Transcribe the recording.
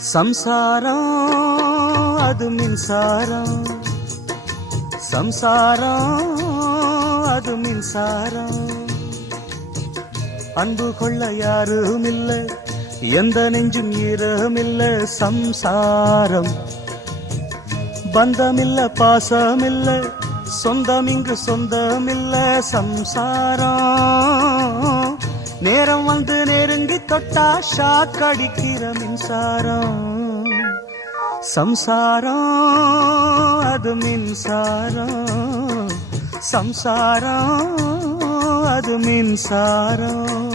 சம்சாரம் அது மின்சாரம், சம்சாரம் அது மின்சாரம். அன்பு கொள்ள யாரும் இல்ல, எந்த நெஞ்சும் ஈரமில்ல. சம்சாரம் பந்தமில்ல பாசமில்ல, சொந்தம் இங்கு சொந்தமில்ல. சம்சாரம் நேரம் வந்து நெருங்கி தொட்டா ஷாக் அடிக்கிற மின்சாரம். சம்சாரம் அது மின்சாரம், சம்சாரம் அது மின்சாரம்.